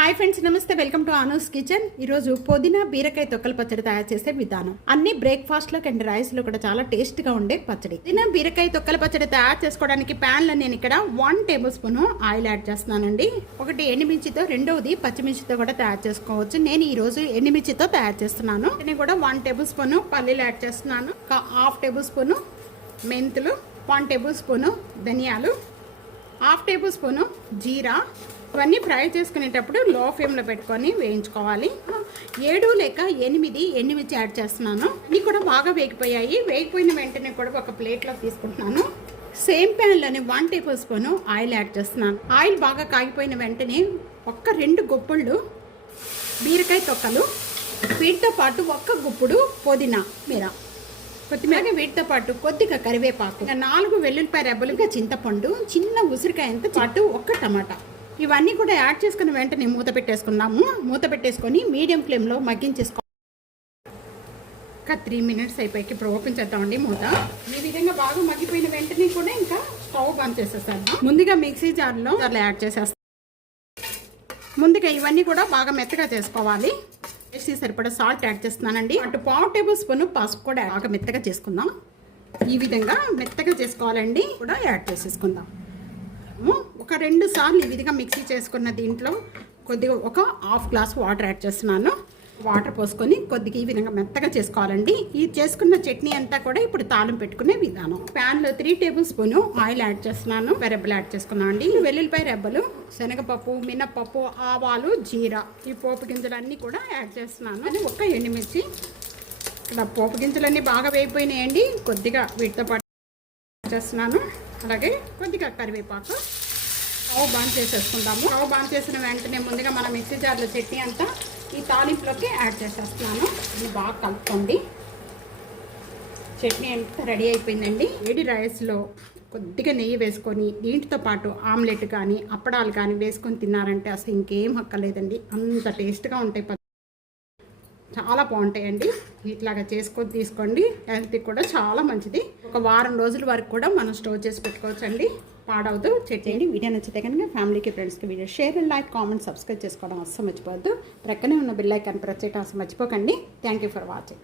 Hi friends, నమస్తే. Welcome to Anu's kitchen. ఈరోజు పుదీనా బీరకాయ తొక్కల పచ్చడి తయారు చేసే విధానం. అన్ని బ్రేక్ఫాస్ట్ లో అండ్ రైస్ లో కూడా చాలా టేస్ట్ గా ఉండే పచ్చడి. పుదీనా బీరకాయ తొక్కల పచ్చడి తయారు చేసుకోవడానికి ప్యాన్ లో నేను ఇక్కడ 1 టేబుల్ స్పూన్ ఆయిల్ యాడ్ చేస్తున్నానండి. ఒకటి ఎండుమిర్చితో, రెండవది పచ్చిమిర్చితో కూడా తయారు చేసుకోవచ్చు. నేను ఈ రోజు ఎండుమిర్చితో తయారు చేస్తున్నాను. నేను కూడా 1 టేబుల్ స్పూన్ పల్లీలు యాడ్ చేస్తున్నాను. 1/2 టేబుల్ స్పూన్ మెంతులు, 1 టేబుల్ స్పూన్ ధనియాలు, 1/2 టేబుల్ స్పూన్ జీరా. ఇవన్నీ ఫ్రై చేసుకునేటప్పుడు లో ఫ్లేమ్లో పెట్టుకొని వేయించుకోవాలి. 7 లేక 8 ఎండుమిర్చి యాడ్ చేస్తున్నాను. ఇవి కూడా బాగా వేగిపోయాయి. వేగిపోయిన వెంటనే కూడా ఒక ప్లేట్లో తీసుకుంటున్నాను. సేమ్ ప్యాన్లోనే 1 టేబుల్ స్పూన్ ఆయిల్ యాడ్ చేస్తున్నాను. ఆయిల్ బాగా కాగిపోయిన వెంటనే 2 గుప్పుళ్ళు బీరకాయ తొక్కలు, వీటితో పాటు 1 గుప్పుడు పుదీనా కొత్తిమీర, వీటితో పాటు కొద్దిగా కరివేపాకు, 4 వెల్లుల్లిపాయ రెబ్బలుగా చింతపండు, చిన్న ఉసిరికాయంతో పాటు 1 టమాటా. ఇవన్నీ కూడా యాడ్ చేసుకుని వెంటనే మూత పెట్టేసుకుందాము. మూత పెట్టేసుకొని మీడియం ఫ్లేమ్లో మగ్గించేసుకో. 3 మినిట్స్ అయిపోయి ఇప్పుడు ఓపెన్ చేద్దామండి మూత. ఈ విధంగా బాగా మగ్గిపోయిన వెంటనే కూడా ఇంకా స్టవ్ బంద్ చేసేస్తాను. ముందుగా మిక్సీ జార్లో యాడ్ చేసేస్తాను. ముందుగా ఇవన్నీ కూడా బాగా మెత్తగా చేసుకోవాలి. వేసి సరిపడా సాల్ట్ యాడ్ చేస్తున్నానండి. 1/4 టేబుల్ స్పూన్ పసుపు కూడా బాగా మెత్తగా చేసుకుందాం. ఈ విధంగా మెత్తగా చేసుకోవాలండి. కూడా యాడ్ చేసేసుకుందాం. ఒక 2 సార్లు ఈ విధంగా మిక్సీ చేసుకున్న దీంట్లో కొద్దిగా 1/2 గ్లాస్ వాటర్ యాడ్ చేస్తున్నాను. వాటర్ పోసుకొని కొద్దిగా ఈ విధంగా మెత్తగా చేసుకోవాలండి. ఈ చేసుకున్న చట్నీ అంతా కూడా ఇప్పుడు తాలింపు పెట్టుకునే విధానం. ప్యాన్లో 3 టేబుల్ స్పూన్ ఆయిల్ యాడ్ చేస్తున్నాను. రెబ్బలు యాడ్ చేసుకున్నాను అండి. వెల్లుల్లిపాయ రెబ్బలు, శనగపప్పు, మినప్పప్పు, ఆవాలు, జీరా, ఈ పోపు గింజలన్నీ కూడా యాడ్ చేస్తున్నాను. అని 1 ఎండుమిర్చి. ఇలా పోపు గింజలన్నీ బాగా వేగిపోయినాయండి. కొద్దిగా వీటితో పాటు చేస్తున్నాను. అలాగే కొద్దిగా కరివేపాకు. స్టవ్ బాన్ చేసేసుకుంటాము. స్టవ్ బాన్ చేసిన వెంటనే ముందుగా మన మిక్సీ జార్లో చట్నీ అంతా ఈ తాలింపులోకి యాడ్ చేసేస్తున్నాను. ఇది బాగా కలుపుకోండి. చట్నీ అంతా రెడీ అయిపోయిందండి. వేడి రైస్లో కొద్దిగా నెయ్యి వేసుకొని దీంతో పాటు ఆమ్లెట్ కానీ అప్పడాలు కానీ వేసుకొని తిన్నారంటే అసలు ఇంకేం హక్కలేదండి. అంత టేస్ట్గా ఉంటాయి. చాలా బాగుంటాయండి. ఇట్లాగా చేసుకొని తీసుకోండి. హెల్త్ కూడా చాలా మంచిది. 1 వారం రోజుల వరకు కూడా మనం స్టోర్ చేసి పెట్టుకోవచ్చండి. పాడవద్దు. చేయండి. వీడియో నచ్చితే కనుక ఫ్యామిలీకి, ఫ్రెండ్స్కి video share and like, comment, subscribe చేసుకోవడం అస్సలు మర్చిపోవద్దు. ప్రక్కనే ఉన్న బెల్ ఐకాన్ ప్రెస్ చేయడం అసలు మర్చిపోకండి. Thank you for watching.